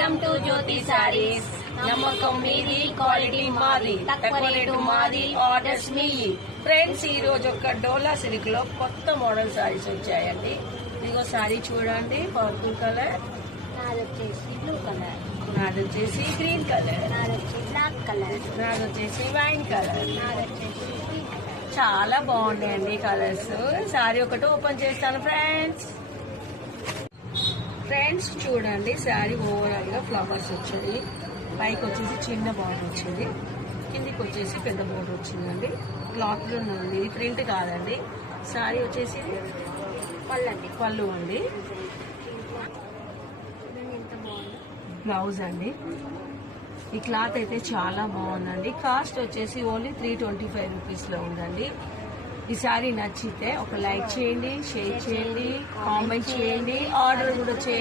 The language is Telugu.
వెల్కమ్ టు జ్యోతి సారీస్. నమ్మకం మీది, క్వాలిటీ మాది, తక్కువ రేటు మాది, ఆర్డర్స్ మీయి. ఫ్రెండ్స్, ఈ రోజు ఒక డోలా సిల్క్ లో కొత్త మోడల్ సారీస్ వచ్చాయండి. ఇదిగో సారీ చూడండి, పర్పుల్ కలర్, నాది వచ్చేసి బ్లూ కలర్, నాది వచ్చేసి గ్రీన్ కలర్, నాది వచ్చేసి బ్లాక్ కలర్, నాది వచ్చేసి వైన్ కలర్. నాది వచ్చేసి పింక్ కలర్. చాలా బాగున్నాయండి కలర్స్. సారీ ఒకటి ఓపెన్ చేస్తాను ఫ్రెండ్స్. చూడండి, శారీ ఓవరాల్ గా ఫ్లవర్స్ వచ్చాయి. పైకి వచ్చేసి చిన్న బార్డర్ వచ్చింది, కిందికి వచ్చేసి పెద్ద బార్డర్ వచ్చిందండి. క్లాత్ లో ఉంది, ఇది ప్రింట్ కాదండి. శారీ వచ్చేసి పళ్ళు అండి. బ్లౌజ్ అండి. ఈ క్లాత్ అయితే చాలా బాగుందండి. కాస్ట్ వచ్చేసి ఓన్లీ 325 రూపీస్ లో ఉందండి. ఈ శారీ నచ్చితే ఒక లైక్ చేయండి, షేర్ చేయండి, కామెంట్ చేయండి, ఆర్డర్ కూడా చేయండి.